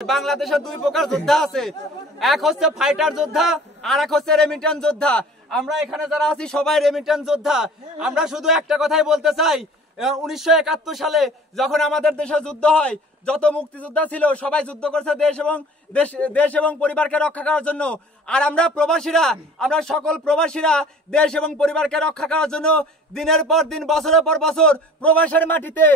বাংলাদেশে দুই প্রকার যোদ্ধা আছে, এক হচ্ছে ফাইটার যোদ্ধা আর এক হচ্ছে রেমিটেন্স যোদ্ধা। আমরা এখানে যারা আছি সবাই রেমিটেন্স যোদ্ধা। আমরা শুধু একটা কথাই বলতে চাই, 1971 সালে যখন আমাদের দেশে যুদ্ধ হয়, যত মুক্তিযোদ্ধা ছিল সবাই যুদ্ধ করছে দেশ এবং পরিবারকে রক্ষা করার জন্য। আর আমরা প্রবাসীরা, আমরা সকল প্রবাসীরা দেশ এবং পরিবারকে রক্ষা করার জন্য দিনের পর দিন, বছরের পর বছর প্রবাসের মাটিতে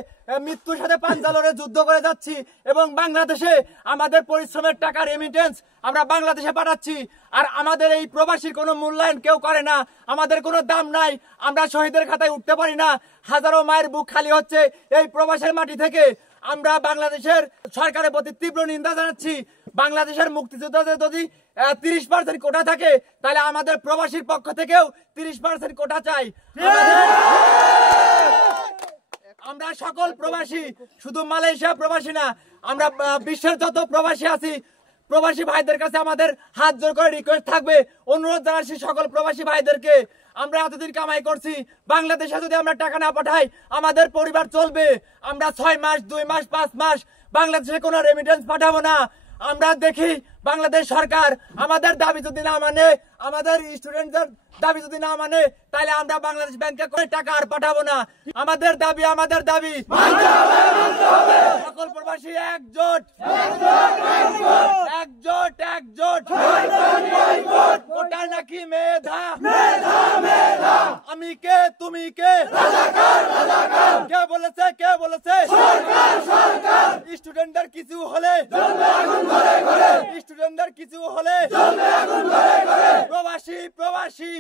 মৃত্যুর সাথে পাঞ্জা লড়ে যুদ্ধ করে যাচ্ছি এবং বাংলাদেশে আমাদের পরিশ্রমের টাকা রেমিটেন্স আমরা বাংলাদেশে পাঠাচ্ছি। আর আমাদের এই প্রবাসীর কোনো মূল্যায়ন কেউ করে না, আমাদের কোনো দাম নাই, আমরা শহীদের খাতায় উঠতে পারি না। হাজারো মায়ের বুক খালি হচ্ছে এই প্রবাসের মাটি থেকে। আমরা বাংলাদেশের সরকারের প্রতি তীব্র নিন্দা জানাচ্ছি। বাংলাদেশের মুক্তিযোদ্ধাদের যদি 30% কোটা থাকে, তাহলে আমাদের প্রবাসীর পক্ষ থেকেও 30% কোটা চাই। আমরা সকল প্রবাসী, শুধু মালয়েশিয়া প্রবাসী না, আমরা বিশ্বের যত প্রবাসী আছি, প্রবাসী ভাইদের কাছে আমাদের হাত জোর করে রিকোয়েস্ট থাকবে, অনুরোধ জানাচ্ছি সকল প্রবাসী ভাইদেরকে। আমরা এতদিন কামাই করছি, বাংলাদেশে যদি আমরা টাকা না পাঠাই আমাদের পরিবার চলবে। আমরা 6 মাস, 2 মাস, 5 মাস বাংলাদেশে কোনো রেমিটেন্স পাঠাবো না। আমরা দেখি বাংলাদেশ সরকার আমাদের দাবি যদি না মানে, আমাদের স্টুডেন্টদের দাবি যদি না মানে, তাহলে আমরা বাংলাদেশ ব্যাংকে করে টাকা আর পাঠাবো না। আমাদের দাবি সকল প্রবাসী একজোট, কোটা নাকি মেধা, আমি কে তুমি কে, কে বলেছে স্টুডেন্টদের কিছু হলে, স্টুডেন্টদের কিছু হলে প্রবাসী প্রবাসী